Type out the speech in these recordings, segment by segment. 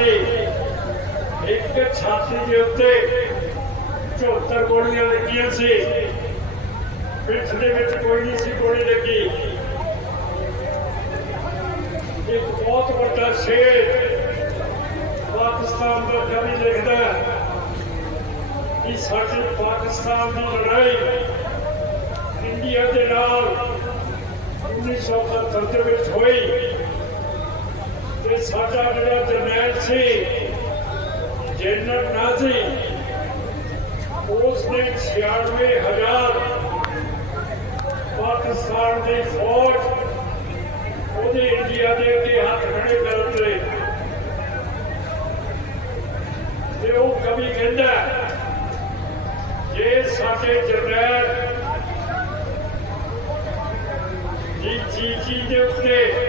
ਦੀ ਇੱਕ ਛਾਤੀ ਦੇ ਉੱਤੇ 74 ਗੋਲੀਆਂ ਲੱਗੀਆਂ ਸੀ। ਪਿੱਠ ਦੇ ਵਿੱਚ ਕੋਈ ਨਹੀਂ ਸੀ ਗੋਲੀ ਲੱਗੀ। ਇੱਕ ਬਹੁਤ ਵੱਡਾ ਸ਼ੇਰ ਪਾਕਿਸਤਾਨ ਦਾ ਕਵੀ ਲਿਖਦਾ ਕਿ ਸਾਡੀ ਪਾਕਿਸਤਾਨ ਦੀ ਲੜਾਈ ਇੰਡੀਆ ਦੇ ਨਾਲ 1971 ਦੇ ਵਿੱਚ ਹੋਈ। ਤੇ ਸਾਡਾ ਜਿਹੜਾ ਜਰਨੈਲ ਸੀ ਜਨਰਲ ਨਾਜ਼ੀ ਉਸ ਨੇ 96000 ਪਾਕਿਸਤਾਨ ਦੀ ਫੌਜ ਉਹਦੇ ਇੰਡੀਆ ਦੇ ਅੱਗੇ ਹੱਥ ਖੜੇ ਕਰ ਦਿੱਤੇ ਤੇ ਉਹ ਕਵੀ ਕਹਿੰਦਾ ਜੇ ਸਾਡੇ ਜਰਨੈਲ ਜੀ ਜੀ ਜੀ ਦੇ ਉੱਤੇ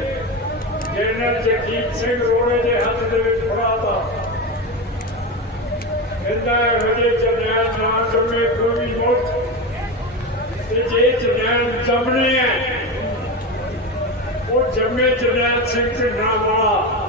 ਜਨਰਲ ਜਗਜੀਤ ਸਿੰਘ ਰੋੜੇ ਦੇ ਹੱਥ ਦੇ ਵਿੱਚ ਫੜਾਤਾ ਕਹਿੰਦਾ ਹੈ ਵਜੇ ਜਰਨੈਲ ਨਾ ਜੰਮੇ ਕੋਈ ਮੁਲਕ ਤੇ ਜੇ ਜਰਨੈਲ ਜੰਮਣੇ ਹੈ ਉਹ ਜੰਮੇ ਜਰਨੈਲ ਸਿੰਘ ਢਿੰਡਰਾਂ ਵਾਲਾ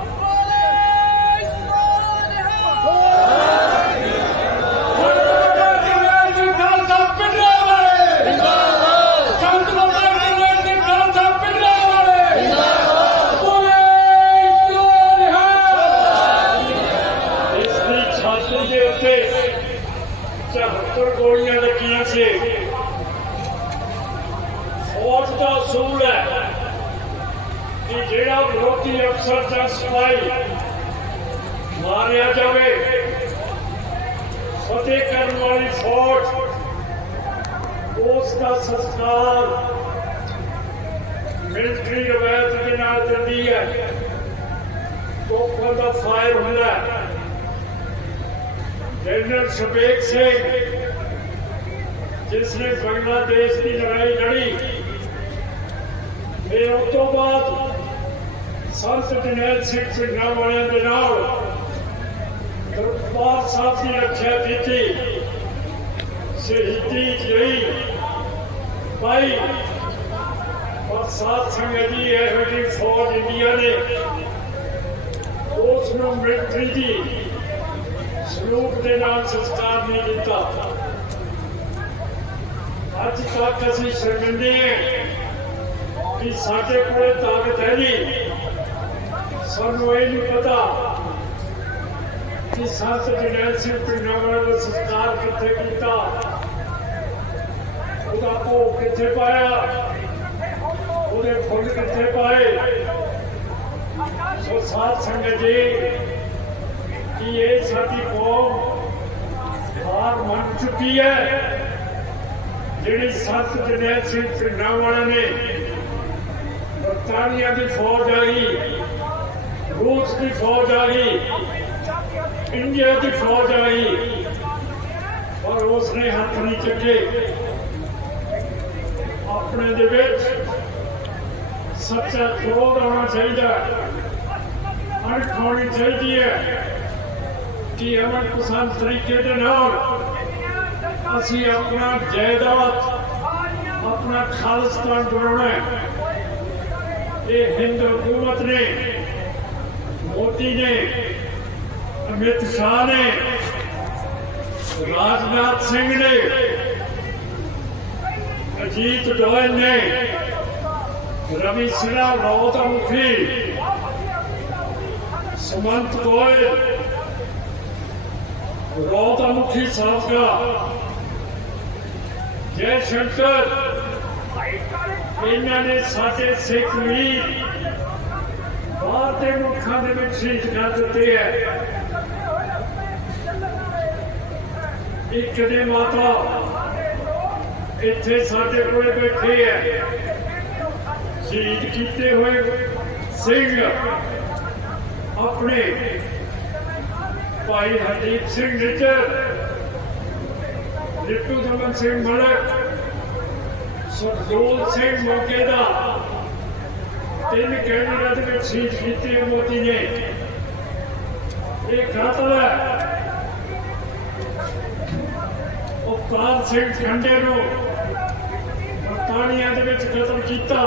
इसका संस्कार। मिलिट्री रवायत के नाल चलती है तोपों का फायर होंगे जनरल शबेक सिंह, जिसने बांग्लादेश की लड़ाई लड़ी फिर उस तो बाद संत जनैल सिंह भिंडा वाले के नाल दरबार साहब की रक्षा की शहीदी गई ਭਾਈ, ਪਰ ਸਾਧ ਸੰਗਤ ਜੀ ਇਹੋ ਜਿਹੀ ਫੌਜ ਇੰਡੀਆ ਨੇ, ਉਸ ਨੂੰ ਮਿਲਟਰੀ ਦੀ ਸਲੂਕ ਦੇ ਨਾਲ ਸੰਸਕਾਰ ਨਹੀਂ ਦਿੱਤਾ। ਅੱਜ ਤੱਕ ਅਸੀਂ ਸ਼ਰਮਿੰਦੇ ਹਾਂ ਕਿ ਸਾਡੇ ਕੋਲ ਤਾਕਤ ਹੈ ਨਹੀਂ। ਸਾਨੂੰ ਇਹ ਨਹੀਂ ਪਤਾ ਕਿ ਸੰਤ ਜਨਰਲ ਸਿੰਘ ਪਿੰਡਾਂ ਵਾਲੇ ਸੰਸਕਾਰ ਕਿੱਥੇ ਕੀਤਾ। ਉਹਦਾ ਭੋਗ ਕਿੱਥੇ ਪਾਇਆ? ਉਹਦੇ ਫੁੱਲ ਕਿੱਥੇ ਪਾਏ? ਸੋ ਸਾਧ ਸੰਗਤ ਜੀ, ਕਿ ਇਹ ਸਾਡੀ ਕੌਮ ਹਾਰ ਮੰਨ ਚੁੱਕੀ ਹੈ? ਜਿਹੜੀ ਸੱਤ ਜਨਰਲ ਸਿੰਘ ਪਿੰਡਾਂ ਵਾਲਿਆਂ ਨੇ ਬਰਤਾਨੀਆ ਦੀ ਫੌਜ ਆ ਗਈ, ਰੂਸ ਦੀ ਫੌਜ ਆ ਗਈ, ਇੰਡੀਆ ਦੀ ਫੌਜ ਆ ਗਈ, ਪਰ ਉਸ ਨੇ ਹੱਥ ਨਹੀਂ ਚੱਕੇ। ਆਪਣੇ ਦੇ ਵਿੱਚ ਸੱਚਾ ਕ੍ਰੋਧ ਆਉਣਾ ਚਾਹੀਦਾ ਹੈ ਅਣਖ ਹੋਣੀ ਚਾਹੀਦੀ ਹੈ ਕਿ ਅਮਨ ਪਸੰਦ ਤਰੀਕੇ ਦੇ ਨਾਲ ਅਸੀਂ ਆਪਣਾ ਜਾਇਦਾਦ ਆਪਣਾ ਖਾਲਿਸਤਾਨ ਬਣਾਉਣਾ ਹੈ ਇਹ ਹਿੰਦ ਹਕੂਮਤ ਨੇ ਮੋਦੀ ਨੇ ਅਮਿਤ ਸ਼ਾਹ ਨੇ ਰਾਜਨਾਥ ਸਿੰਘ ਨੇ ਅਜੀਤ ਡੋਇਲ ਨੇ ਰਵੀ ਸਿਨਾ ਰੌਤ ਮੁਖੀ ਸੁਮੰਤ ਗੋਇਲ, ਰੌਤ ਮੁਖੀ ਸਾਬਕਾ, ਜੈ ਸ਼ੰਕਰ। ਇਹਨਾਂ ਨੇ ਸਾਡੇ ਸਿੱਖ ਵੀਰ ਬਾਹਰ ਦੇ ਮੁਲਕਾਂ ਦੇ ਵਿੱਚ ਸ਼ਹੀਦ ਕਰ ਦਿੱਤੇ ਹੈ। ਇੱਕ ਦੇ ਮਾਤਾ ਇੱਥੇ ਸਾਡੇ ਕੋਲੇ ਬੈਠੇ ਹੈ ਸ਼ਹੀਦ ਕੀਤੇ ਹੋਏ ਸਿੰਘ ਆਪਣੇ ਭਾਈ ਹਰਦੀਪ ਸਿੰਘ ਨਿੱਜਰ ਬਿੱਟੂ ਦਮਨ ਸਿੰਘ ਮਲਕ ਸੁਖਦੂਲ ਸਿੰਘ ਮੋਗੇ ਦਾ ਤਿੰਨ ਕੈਬਨਿਟ ਦੇ ਵਿੱਚ ਸੀਟ ਕੀਤੀ ਹੈ ਮੋਦੀ ਨੇ ਇਹ ਕਾਤਲ ਹੈ ਉਪਕਾਰ ਸਿੰਘ ਖੰਡੇ ਨੂੰ ਬਰਤਾਨੀਆ ਦੇ ਵਿੱਚ ਕਤਲ ਕੀਤਾ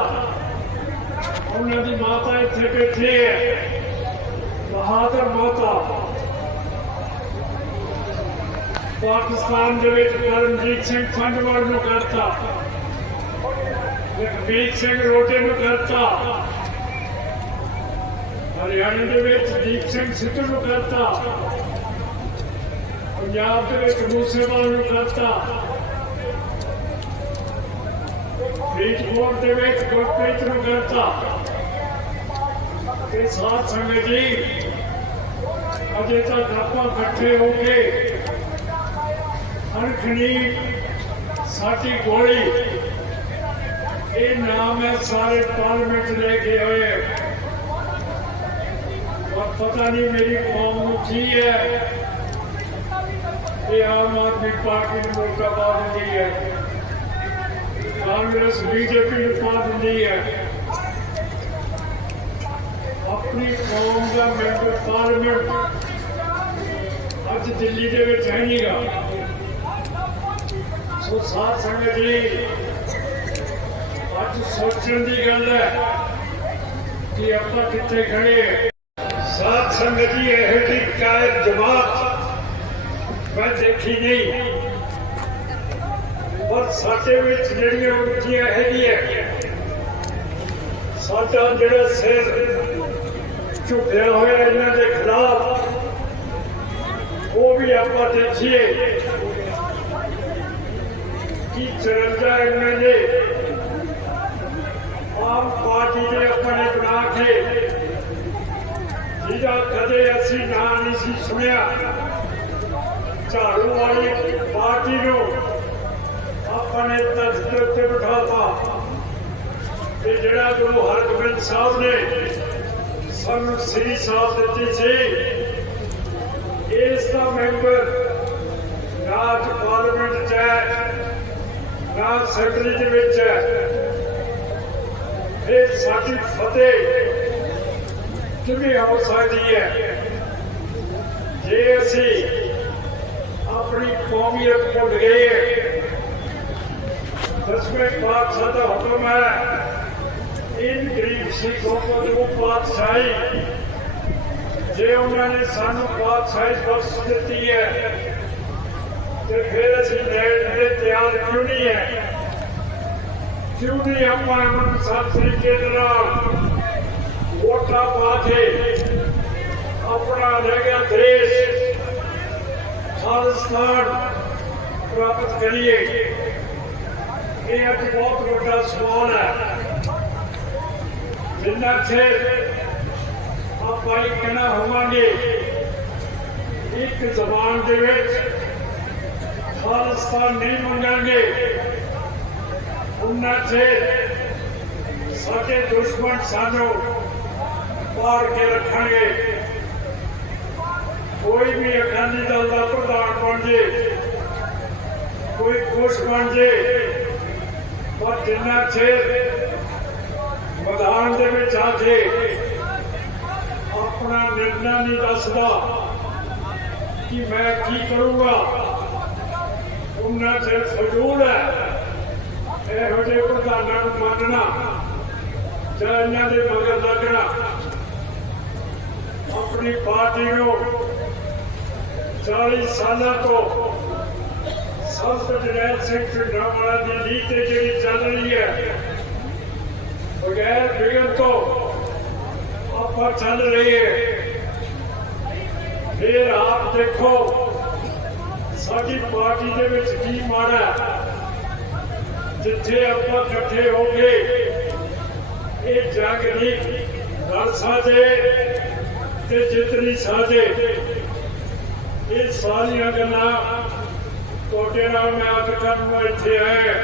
ਉਹਨਾਂ ਦੀ ਮਾਤਾ ਇੱਥੇ ਬੈਠੀ ਹੈ ਬਹਾਦਰ ਮਾਤਾ ਪਾਕਿਸਤਾਨ ਦੇ ਵਿੱਚ ਕਰਮਜੀਤ ਸਿੰਘ ਖੰਡਵਾਲ ਨੂੰ ਕਰਤਾ ਲਖਬੀਰ ਸਿੰਘ ਰੋਟੇ ਨੂੰ ਕਰਤਾ ਹਰਿਆਣਾ ਦੇ ਵਿੱਚ ਦੀਪ ਸਿੰਘ ਸਿੱਧੂ ਨੂੰ ਕਰਤਾ ਪੰਜਾਬ ਦੇ ਵਿੱਚ ਮੂਸੇਵਾਲ ਨੂੰ ਕਰਤਾ ਫਰੀਦਕੋਟ ਦੇ ਵਿੱਚ ਗੁਰਪ੍ਰੀਤ ਨੂੰ ਕਰਤਾ ਤੇ ਸਾਥ ਸੰਗਤ ਜੀ ਅਜੇ ਤੱਕ ਆਪਾਂ ਇਕੱਠੇ ਹੋ ਕੇ ਅਣਖਣੀ ਸਾਡੀ ਗੋਲੀ ਇਹ ਨਾਮ ਹੈ ਸਾਰੇ ਪਾਰਲੀਮੈਂਟ ਲੈ ਕੇ ਹੋਏ ਔਰ ਪਤਾ ਨਹੀਂ ਮੇਰੀ ਕੌਮ ਨੂੰ ਕੀ ਹੈ ਇਹ ਆਮ ਆਦਮੀ ਪਾਰਟੀ ਨੂੰ ਮੌਕਾ ਪਾ ਦਿੰਦੀ ਹੈ ਕਾਂਗਰਸ ਬੀਜੇਪੀ ਨੂੰ ਪਾ ਦਿੰਦੀ ਹੈ। ਆਪਣੀ ਕੌਮ ਦਾ ਮੈਂਬਰ ਪਾਰਲੀਮੈਂਟ ਅੱਜ ਦਿੱਲੀ ਦੇ ਵਿੱਚ ਹੈ ਨਹੀਂਗਾ ਸੋ ਸਾਧ ਸੰਗਤ ਜੀ, ਅੱਜ ਸੋਚਣ ਦੀ ਗੱਲ ਹੈ ਕਿ ਆਪਾਂ ਕਿੱਥੇ ਖੜੇ ਹਾਂ। ਸਾਧ ਸੰਗਤ ਜੀ, ਇਹ ਜੀ ਕਾਇਦ ਜਮਾਤ ਮੈਂ ਦੇਖੀ ਨਹੀਂ। ਪਰ ਸਾਡੇ ਵਿੱਚ ਜਿਹੜੀਆਂ ਉੱਚੀਆਂ ਹੈਗੀਆਂ, ਸਾਡਾ ਜਿਹੜਾ ਸਿਰ ਝੁਕਿਆ ਹੋਇਆ ਇਹਨਾਂ ਦੇ ਖਿਲਾਫ, ਉਹ ਵੀ ਆਪਾਂ ਦੇਖੀਏ ਕਿ ਚੁਰੰਜਾ ਇਹਨਾਂ ਨੇ ਆਮ ਪਾਰਟੀ ਦੇ ਆਪਣੇ ਬਣਾ ਕੇ ਜਿਹਦਾ ਕਦੇ ਅਸੀਂ ਨਾਂ ਨਹੀਂ ਸੀ ਸੁਣਿਆ, ਝਾੜੂ ਵਾਲੀ ਪਾਰਟੀ ਨੂੰ ਆਪਣੇ ਤਖਤ ਦੇ ਉੱਤੇ ਬਿਠਾਤਾ ਤੇ ਜਿਹੜਾ ਗੁਰੂ ਹਰਗੋਬਿੰਦ ਸਾਹਿਬ ਨੇ ਸਾਨੂੰ ਸ੍ਰੀ ਸਾਹਿਬ ਦਿੱਤੀ ਸੀ, ਇਸ ਦਾ ਮੈਂਬਰ ਰਾਜ ਪਾਰਲੀਮੈਂਟ ਚ ਹੈ, ਰਾਜ ਸੈਕਟਰੀ ਦੇ ਵਿੱਚ ਹੈ। ਇਹ ਸਾਡੀ ਫਤਿਹ ਕਿਵੇਂ ਹੋ ਸਕਦੀ ਹੈ? ਜੇ ਅਸੀਂ ਆਪਣੀ ਕੌਮੀਅਤ ਭੁੱਲ ਗਏ દસમી પાક हुक्म है इन गरीब सिखों को जो पातशाही जे उन्होंने सानू पातशाही बख्श दी है तो फिर असं तैयार क्यों नहीं है क्यों नहीं हम सब तरीके वोटा पा के अपना रह गया देश खालिस्तान प्राप्त करिए ਇਹ ਅੱਜ ਬਹੁਤ ਵੱਡਾ ਸਵਾਲ ਹੈ ਜਿੰਨਾ ਚਿਰ ਆਪਾਂ ਇੱਕ ਨਾ ਹੋਵਾਂਗੇ ਇੱਕ ਜ਼ਬਾਨ ਦੇ ਵਿੱਚ ਖਾਲਿਸਤਾਨ ਨਹੀਂ ਮੰਗਾਂਗੇ ਉਹਨਾਂ ਚਿਰ ਸਾਡੇ ਦੁਸ਼ਮਣ ਸਾਨੂੰ ਪਾੜ ਕੇ ਰੱਖਣਗੇ ਕੋਈ ਵੀ ਅਕਾਲੀ ਦਲ ਦਾ ਪ੍ਰਧਾਨ ਬਣ ਜੇ ਕੋਈ ਕੁਛ ਬਣ ਜੇ ਪਰ ਜਿੰਨਾ ਚਿਰ ਮੈਦਾਨ ਦੇ ਵਿੱਚ ਆ ਕੇ ਆਪਣਾ ਨਿਰਣਾ ਨਹੀਂ ਦੱਸਦਾ ਕਿ ਮੈਂ ਕੀ ਕਰੂੰਗਾ ਉਹਨਾਂ ਚਿਰ ਫਜ਼ੂਲ ਹੈ। ਇਹੋ ਜਿਹੇ ਪ੍ਰਧਾਨਾਂ ਨੂੰ ਮੰਨਣਾ, ਜਾਂ ਇਹਨਾਂ ਦੇ ਮਗਰ ਲੱਗਣਾ, ਆਪਣੀ ਪਾਰਟੀ ਨੂੰ 40 ਸਾਲਾਂ ਤੋਂ ਸੰਤ ਜਨੈਲ ਸਿੰਘ ਢਿੰਡਰਾਵਾਲਾ ਦੀ ਲੀਡ ਤੇ ਜਿਹੜੀ ਚੱਲ ਰਹੀ ਹੈ, ਬਗੈਰ ਵਿਗਨ ਤੋਂ ਆਪਾਂ ਚੱਲ ਰਹੇ ਹਾਂ ਫਿਰ ਆਪ ਦੇਖੋ, ਸਾਡੀ ਪਾਰਟੀ ਦੇ ਵਿੱਚ ਕੀ ਮਾੜਾ ਜਿੱਥੇ ਆਪਾਂ ਇਕੱਠੇ ਹੋ ਗਏ ਇਹ ਜੰਗ ਨਹੀਂ ਲੜ ਸਕਦੇ ਤੇ ਜਿੱਤ ਜਿੱਤਣੀ ਸਕਦੇ ਇਹ ਸਾਰੀਆਂ ਗੱਲਾਂ ਤੁਹਾਡੇ ਨਾਲ ਮੈਂ ਅੱਜ ਕਰਨ ਨੂੰ ਇੱਥੇ ਆਇਆ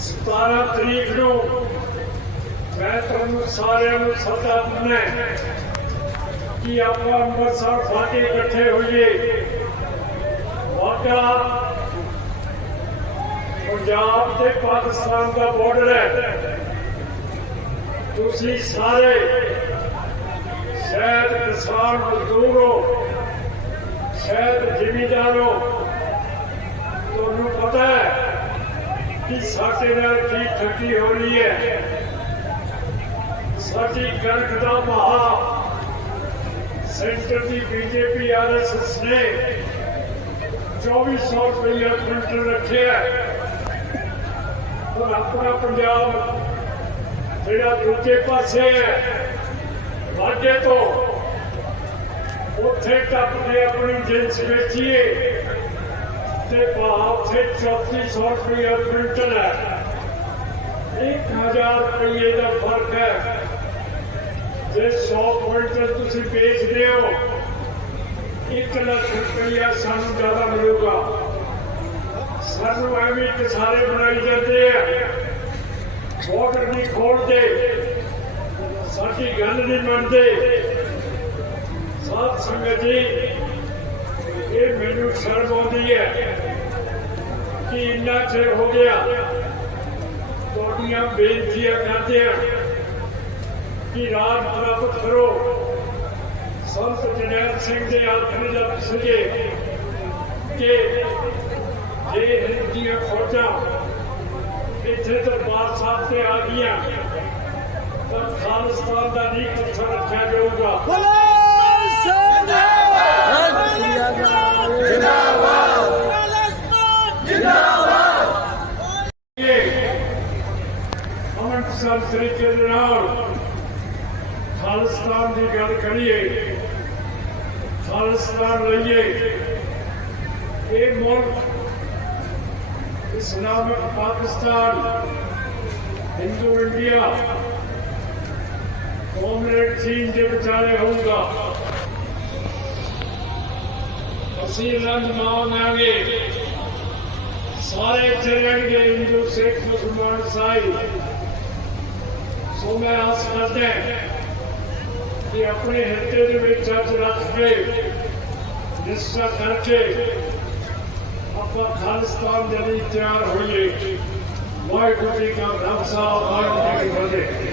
17 ਤਰੀਕ ਨੂੰ ਮੈਂ ਤੁਹਾਨੂੰ ਸਾਰਿਆਂ ਨੂੰ ਸੱਦਾ ਦਿੰਦਾ ਕਿ ਆਪਾਂ ਅੰਮ੍ਰਿਤਸਰ ਫਾਟੇ ਇਕੱਠੇ ਹੋਈਏ ਸਾਡਾ ਪੰਜਾਬ ਤੇ ਪਾਕਿਸਤਾਨ ਦਾ ਬਾਰਡਰ ਹੈ ਤੁਸੀਂ ਸਾਰੇ ਸ਼ਾਇਦ ਕਿਸਾਨ ਮਜ਼ਦੂਰ ਹੋ ਸ਼ਾਇਦ ਜ਼ਿਮੀਂਦਾਰ ਹੋ ਤੁਹਾਨੂੰ ਪਤਾ ਹੈ ਕਿ ਸਾਡੇ ਨਾਲ ਕੀ ਠੱਗੀ ਹੋ ਰਹੀ ਹੈ ਸਾਡੀ ਕਣਕ ਦਾ ਮਹਾ ਸੈਂਟਰ ਦੀ ਬੀਜੇਪੀ ਆਰਐਸਐਸ ਨੇ 2400 ਰੁਪਏ ਕੁਇੰਟਲ ਰੱਖਿਆ ਹੈ। ਪਰ ਆਪਣਾ ਪੰਜਾਬ ਜਿਹੜਾ ਦੂਜੇ ਪਾਸੇ ਹੈ ਵਾਢੇ ਤੋਂ ਉੱਥੇ ਟੱਪ ਕੇ ਆਪਣੀ ਜਿੰਸ ਵੇਚੀਏ। ਤੇ ਭਾਅ ਉੱਥੇ 3400 ਰੁਪਏ ਕੁਇੰਟਲ ਹੈ। 1000 ਰੁਪਏ ਦਾ ਫ਼ਰਕ ਹੈ। ਜੇ 100 ਕੁਇੰਟਲ ਤੁਸੀਂ ਵੇਚਦੇ ਹੋ 1 ਲੱਖ ਰੁਪਇਆ ਸਾਨੂੰ ਜ਼ਿਆਦਾ ਮਿਲੂਗਾ। ਸਾਨੂੰ ਐਵੇਂ ਕਿਸਾਰੇ ਬਣਾਈ ਜਾਂਦੇ ਆ। ਬਾਰਡਰ ਨਹੀਂ ਖੋਲਦੇ, ਸਾਡੀ ਗੱਲ ਨਹੀਂ ਮੰਨਦੇ। ਸਾਧ ਸੰਗਤ ਜੀ, ਇਹ ਮੈਨੂੰ ਸ਼ਰਮ ਆਉਂਦੀ ਹੈ ਕਿ ਇੰਨਾ ਚਿਰ ਹੋ ਗਿਆ ਤੁਹਾਡੀਆਂ ਬੇਨਤੀਆਂ ਕਰਦੇ ਆ ਕਿ ਰਾਜ ਪ੍ਰਾਪਤ ਕਰੋ। ਸੰਤ ਜਨੈਲ ਸਿੰਘ ਦੇ ਆਖਰੀ ਲਫ਼ਜ਼ ਸੀਗੇ ਕਿ ਜੇ ਹਿੰਦ ਦੀਆਂ ਫੌਜਾਂ ਇੱਥੇ ਦਰਬਾਰ ਸਾਹਿਬ ਤੇ ਆ ਗਈਆਂ, ਤਾਂ ਖਾਲਿਸਤਾਨ ਦਾ ਨਹੀਂ ਕਿੱਥੋਂ ਰੱਖਿਆ ਜਾਊਗਾ। ਇਹ ਅਮਨਸਰ ਤਰੀਕੇ ਦੇ ਨਾਲ ਖਾਲਿਸਤਾਨ ਦੀ ਗੱਲ ਕਰੀਏ ਖਾਲਿਸਤਾਨ ਲਈਏ ਇਹ ਮੁਲਕ Islamic Pakistan Hindu India comrade ਚੀਨ ਦੇ ਵਿਚਾਲੇ ਹੋਊਗਾ ਅਸੀਂ ਆਨੰਦ ਮਾਣਾਂਗੇ ਸਾਰੇ ਇੱਥੇ ਰਹਿਣਗੇ ਹਿੰਦੂ ਸਿੱਖ ਮੁਸਲਮਾਨ ਈਸਾਈ ਸੋ ਮੈਂ ਆਸ ਕਰਦਾ ਕਿ ਆਪਣੇ ਹਿੱਤੇ ਦੇ ਵਿੱਚ ਅੱਜ ਰੱਖ ਕੇ ਨਿਸ਼ਚਾ ਕਰਕੇ ਆਪਾਂ ਖਾਲਿਸਤਾਨ ਦੇ ਲਈ ਤਿਆਰ ਹੋਈਏ ਵਾਹਿਗੁਰੂ ਜੀ ਕਾ ਖਾਲਸਾ ਵਾਹਿਗੁਰੂ ਜੀ ਕੀ ਫਤਿਹ